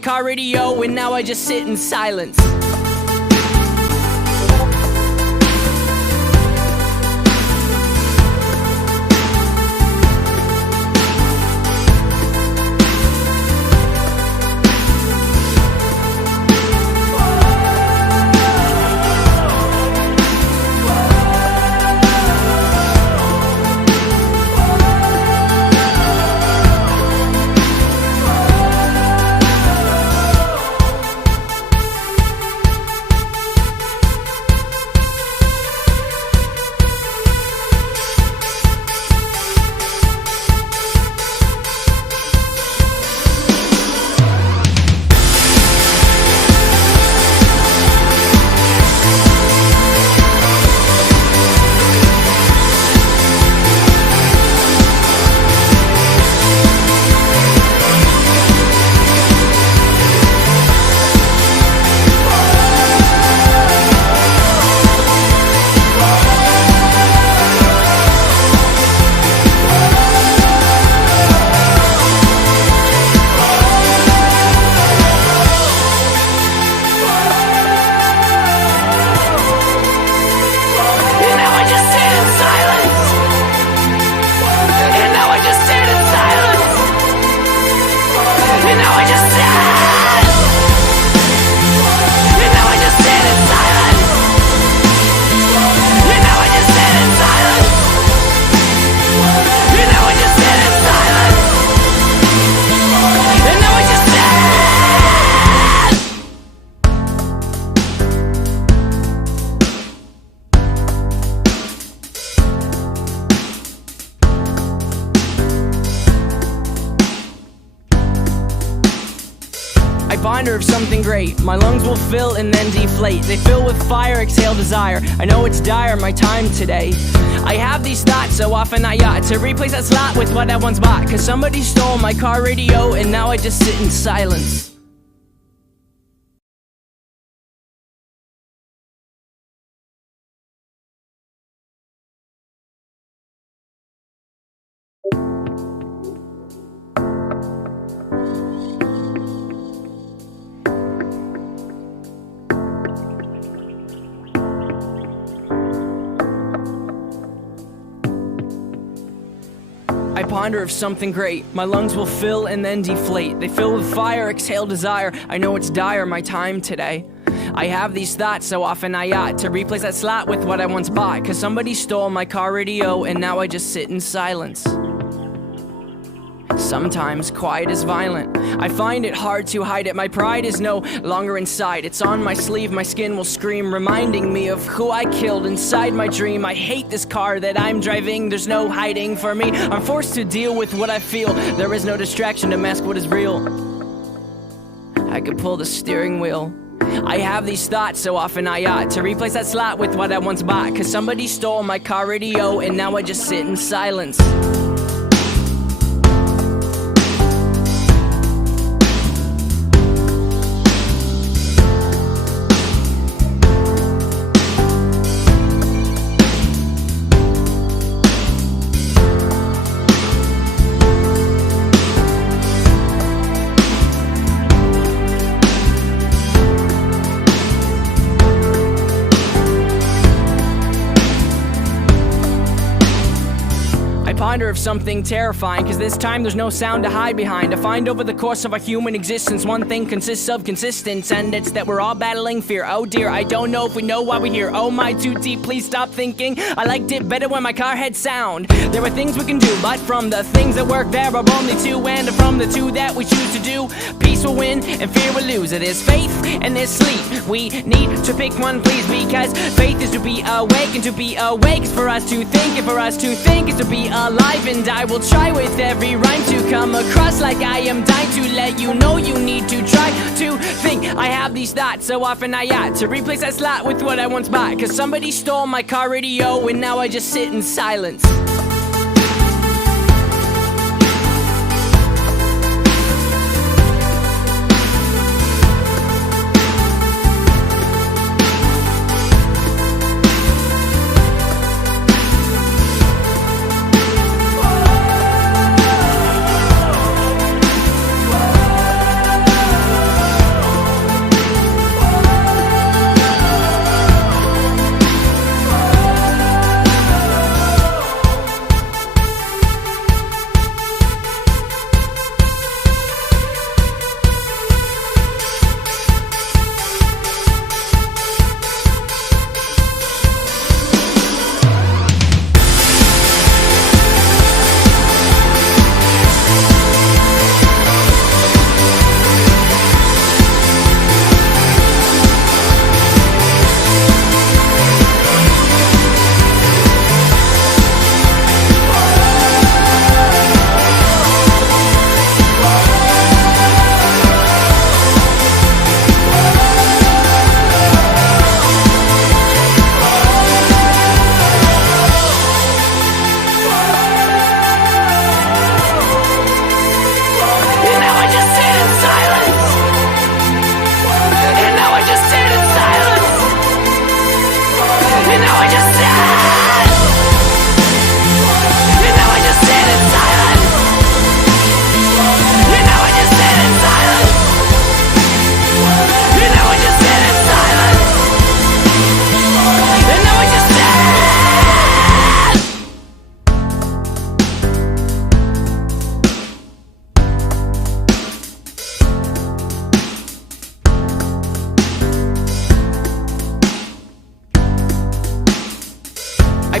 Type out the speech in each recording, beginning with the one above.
car radio, and now I just sit in silence. Binder of something great. My lungs will fill and then deflate. They fill with fire, exhale desire. I know it's dire, my time today. I have these thoughts so often I ought to replace that slot with what I once bought. Cause somebody stole my car radio and now I just sit in silence. I ponder of something great. My lungs will fill and then deflate. They fill with fire, exhale desire. I know it's dire, my time today. I have these thoughts so often I ought to replace that slot with what I once bought. Cause somebody stole my car radio and now I just sit in silence. Sometimes quiet is violent. I find it hard to hide it. My pride is no longer inside. It's on my sleeve, my skin will scream, reminding me of who I killed inside my dream. I hate this car that I'm driving. There's no hiding for me. I'm forced to deal with what I feel. There is no distraction to mask what is real. I could pull the steering wheel. I have these thoughts so often I ought to replace that slot with what I once bought. Cause somebody stole my car radio and now I just sit in silence. Ponder of something terrifying, cause this time there's no sound to hide behind. I find over the course of our human existence, one thing consists of consistence, and it's that we're all battling fear. Oh dear, I don't know if we know why we're here. Oh my, too deep, please stop thinking. I liked it better when my car had sound. There are things we can do, but from the things that work there are only two, and from the two that we choose to do, peace will win and fear will lose. It is faith and there's sleep. We need to pick one, please, because faith is to be awake, and to be awake is for us to think, and for us to think is to be alive. And I will try with every rhyme to come across like I am dying to let you know you need to try to think. I have these thoughts so often I ought to replace that slot with what I once bought. Cause somebody stole my car radio and now I just sit in silence.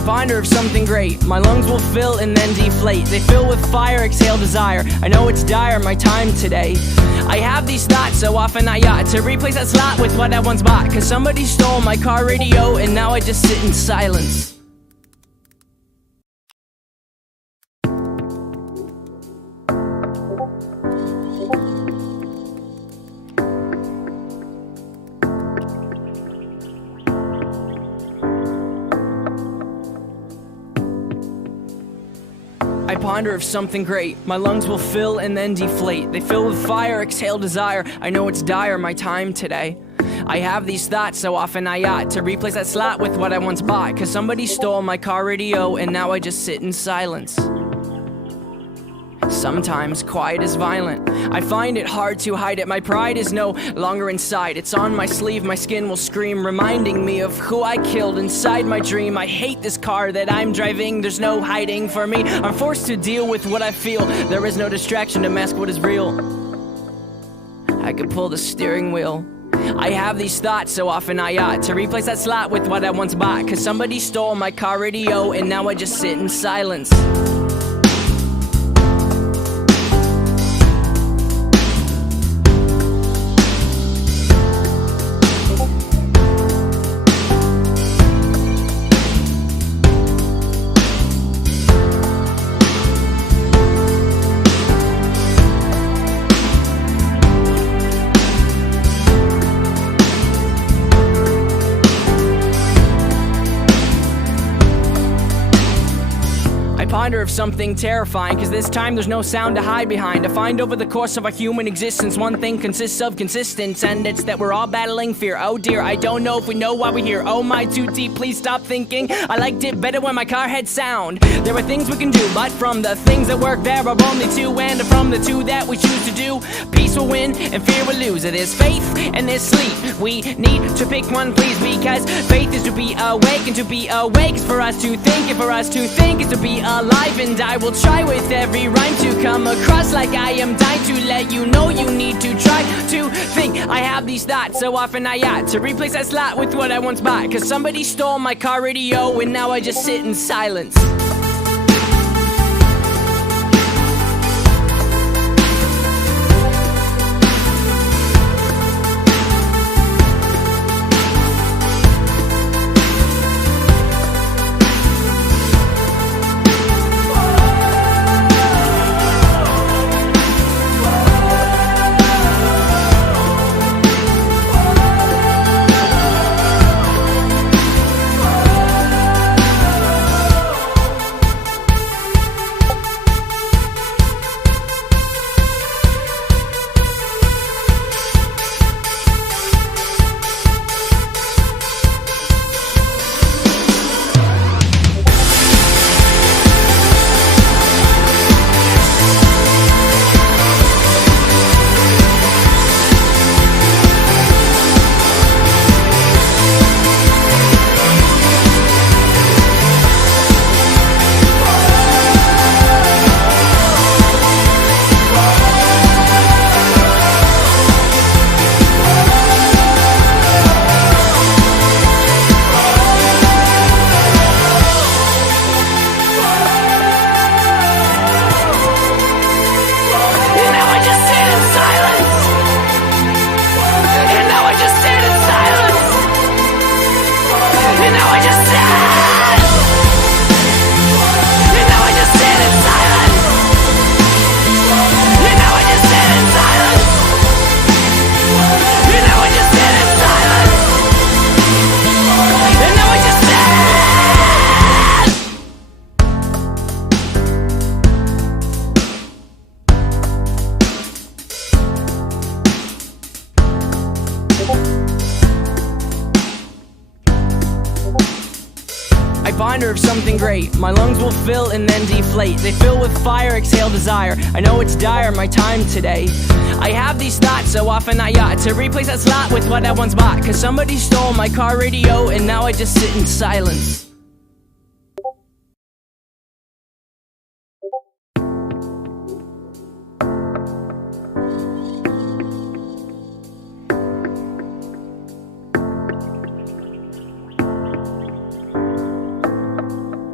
ponder of something great. My lungs will fill and then deflate. They fill with fire, exhale desire. I know it's dire, my time today. I have these thoughts so often I ought to replace that slot with what I once bought. Cause somebody stole my car radio and now I just sit in silence. I ponder of something great. My lungs will fill and then deflate. They fill with fire, exhale desire. I know it's dire, my time today. I have these thoughts so often I ought to replace that slot with what I once bought. Cause somebody stole my car radio and now I just sit in silence. Sometimes quiet is violent. I find it hard to hide it. My pride is no longer inside. It's on my sleeve, my skin will scream, reminding me of who I killed inside my dream. I hate this car that I'm driving. There's no hiding for me. I'm forced to deal with what I feel. There is no distraction to mask what is real. I could pull the steering wheel. I have these thoughts so often I ought to replace that slot with what I once bought. Cause somebody stole my car radio and now I just sit in silence. Ponder of something terrifying, cause this time there's no sound to hide behind. I find over the course of our human existence, one thing consists of consistence, and it's that we're all battling fear. Oh dear, I don't know if we know why we're here. Oh my, too deep, please stop thinking. I liked it better when my car had sound. There are things we can do, but from the things that work there are only two, and from the two that we choose to do, peace will win and fear will lose. There's faith and there's sleep. We need to pick one, please, because faith is to be awake, and to be awake is for us to think, and for us to think is to be alive. And I will try with every rhyme to come across like I am dying to let you know you need to try to think. I have these thoughts so often I ought to replace that slot with what I once bought. Cause somebody stole my car radio and now I just sit in silence. Binder of something great. My lungs will fill and then deflate. They fill with fire, exhale desire. I know it's dire, my time today. I have these thoughts so often I ought to replace that slot with what I once bought. Cause somebody stole my car radio and now I just sit in silence.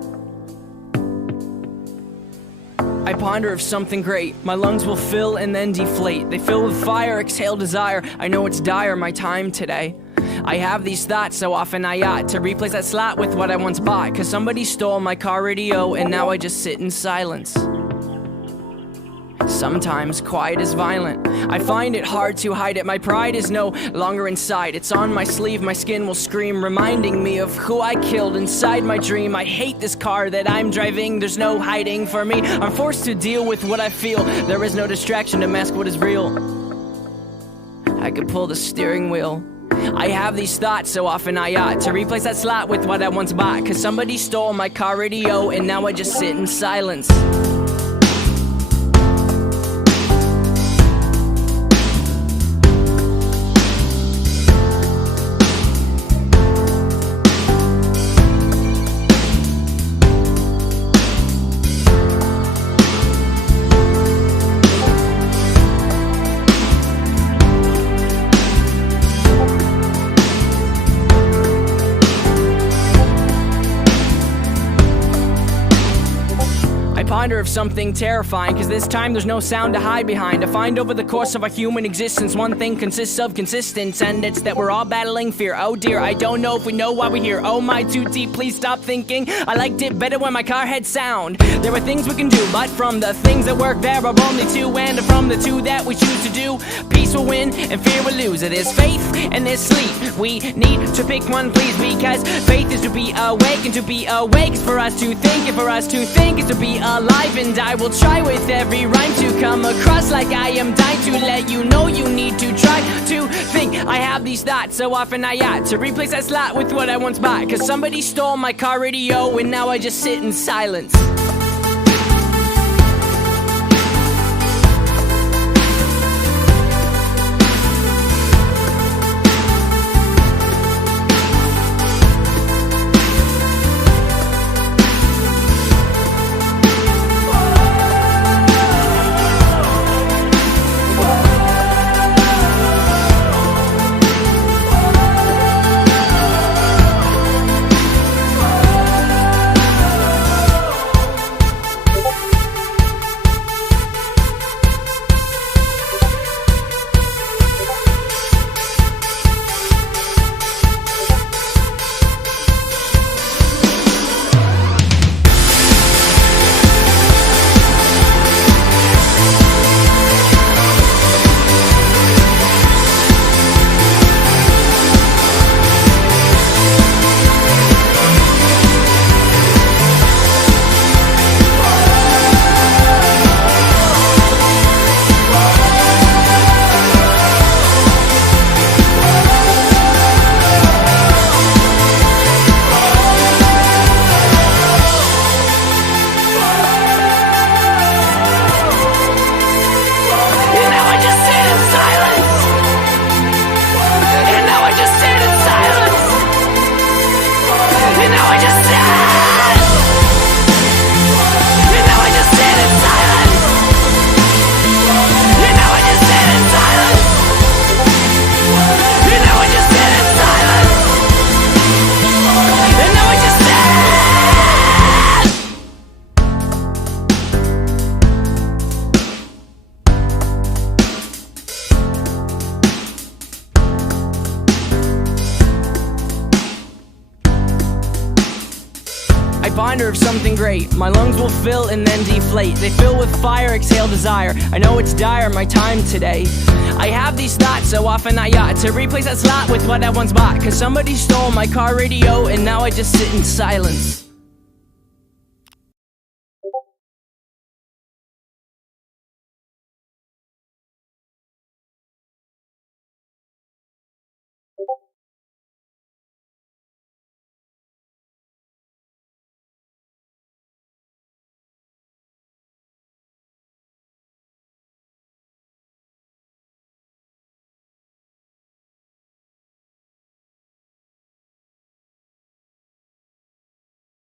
I ponder of something great. My lungs will fill and then deflate. They fill with fire, exhale desire. I know it's dire, my time today. I have these thoughts so often I ought to replace that slot with what I once bought. Cause somebody stole my car radio and now I just sit in silence. Sometimes quiet is violent. I find it hard to hide it. My pride is no longer inside. It's on my sleeve, my skin will scream, reminding me of who I killed inside my dream. I hate this car that I'm driving. There's no hiding for me. I'm forced to deal with what I feel. There is no distraction to mask what is real. I could pull the steering wheel. I have these thoughts so often I ought to replace that slot with what I once bought. Cause somebody stole my car radio and now I just sit in silence. Ponder of something terrifying, cause this time there's no sound to hide behind. I find over the course of our human existence, one thing consists of consistence, and it's that we're all battling fear. Oh dear, I don't know if we know why we're here. Oh my, too deep, please stop thinking. I liked it better when my car had sound. There are things we can do, but from the things that work there are only two, and from the two that we choose to do, peace will win and fear will lose. There's faith and there's sleep. We need to pick one, please, because faith is to be awake, and to be awake is for us to think, and for us to think is to be alive. And I will try with every rhyme to come across like I am dying to let you know you need to try to think. I have these thoughts so often I ought to replace that slot with what I once bought. Cause somebody stole my car radio and now I just sit in silence. Ponder of something great. My lungs will fill and then deflate. They fill with fire, exhale desire. I know it's dire, my time today. I have these thoughts so often I ought to replace that slot with what I once bought. Cause somebody stole my car radio and now I just sit in silence.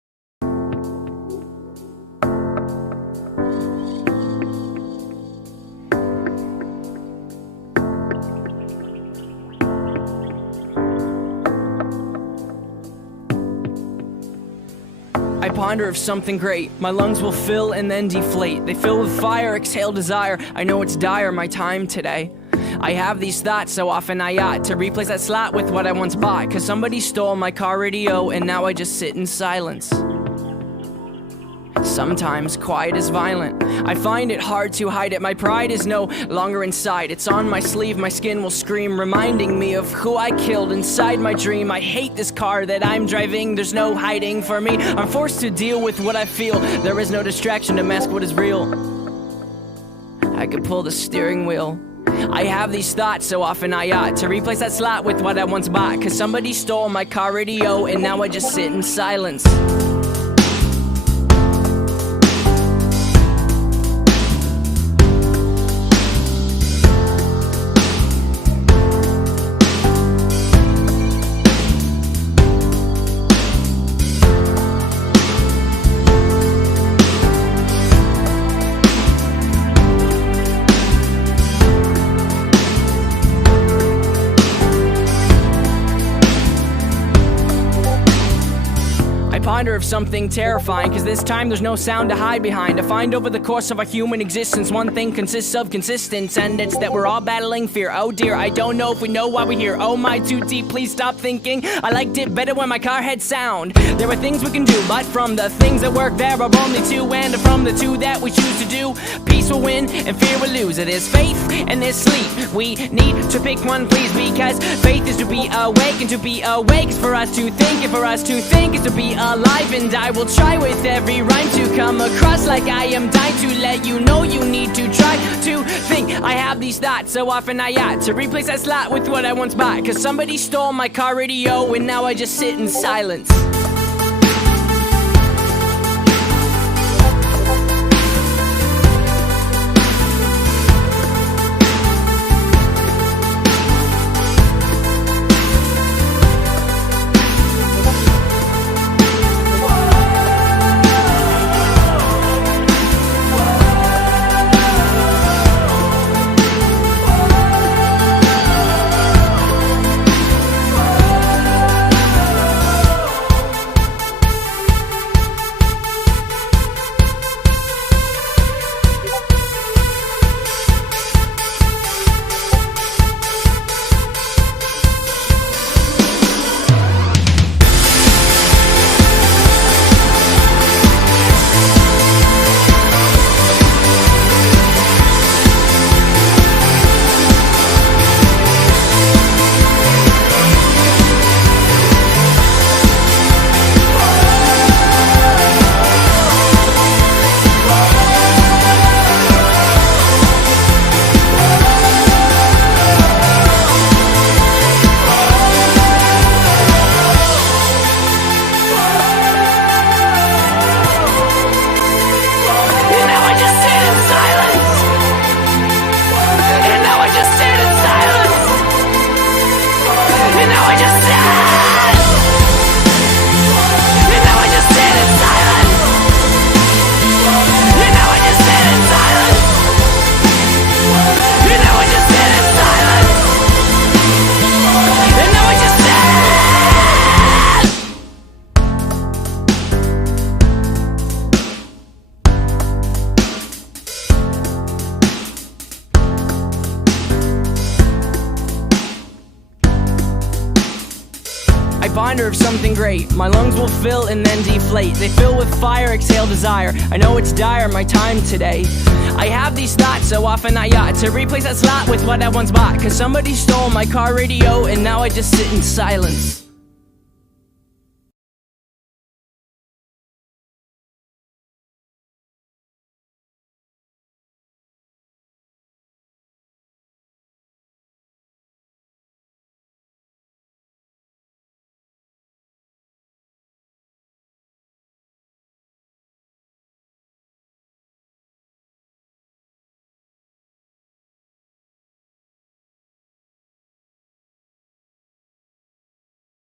I ponder of something great. My lungs will fill and then deflate. They fill with fire, exhale desire. I know it's dire, my time today. I have these thoughts so often I ought to replace that slot with what I once bought. Cause somebody stole my car radio and now I just sit in silence. Sometimes quiet is violent. I find it hard to hide it. My pride is no longer inside. It's on my sleeve, my skin will scream, reminding me of who I killed inside my dream. I hate this car that I'm driving. There's no hiding for me. I'm forced to deal with what I feel. There is no distraction to mask what is real. I could pull the steering wheel. I have these thoughts so often I ought to replace that slot with what I once bought. Cause somebody stole my car radio and now I just sit in silence. I ponder of something terrifying, cause this time there's no sound to hide behind. I find over the course of our human existence, one thing consists of consistence, and it's that we're all battling fear. Oh dear, I don't know if we know why we're here. Oh my, too deep, please stop thinking. I liked it better when my car had sound. There are things we can do, but from the things that work there are only two, and from the two that we choose to do, peace will win and fear will lose. It is faith and there's sleep. We need to pick one, please, because faith is to be awake, and to be awake is for us to think, and for us to think is to be alive. And I will try with every rhyme to come across like I am dying to let you know you need to try to think. I have these thoughts so often I ought to replace that slot with what I once bought. Cause somebody stole my car radio and now I just sit in silence. I ponder of something great. My lungs will fill and then deflate. They fill with fire, exhale desire. I know it's dire, my time today. I have these thoughts so often I ought to replace that slot with what I once bought. Cause somebody stole my car radio and now I just sit in silence.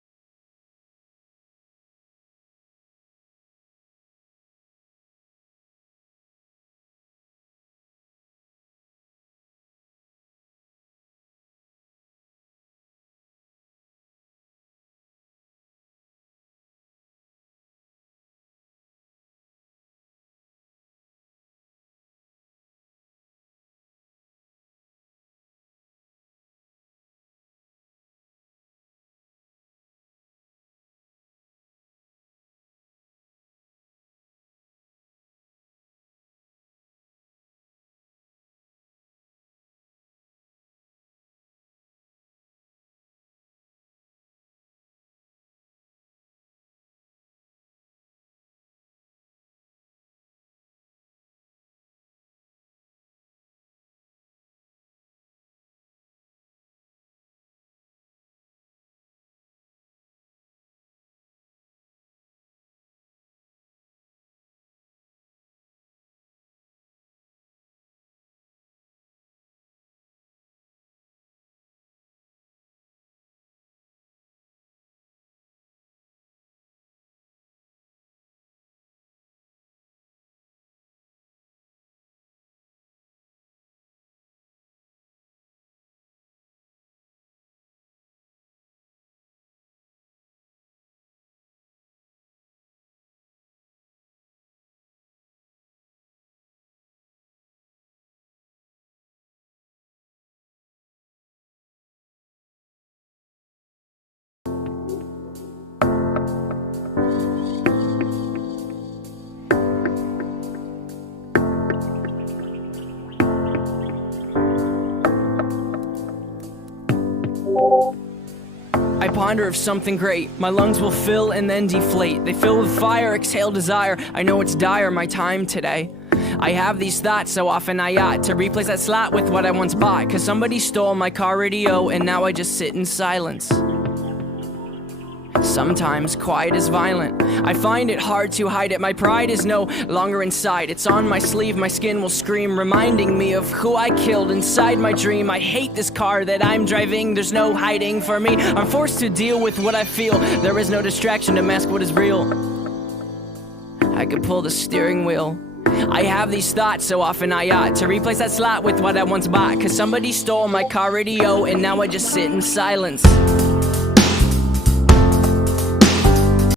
I ponder of something great. My lungs will fill and then deflate. They fill with fire, exhale desire. I know it's dire, my time today. I have these thoughts so often I ought to replace that slot with what I once bought. Cause somebody stole my car radio and now I just sit in silence. Sometimes quiet is violent. I find it hard to hide it. My pride is no longer inside. It's on my sleeve, my skin will scream, reminding me of who I killed inside my dream. I hate this car that I'm driving. There's no hiding for me. I'm forced to deal with what I feel. There is no distraction to mask what is real. I could pull the steering wheel. I have these thoughts so often I ought to replace that slot with what I once bought. Cause somebody stole my car radio and now I just sit in silence.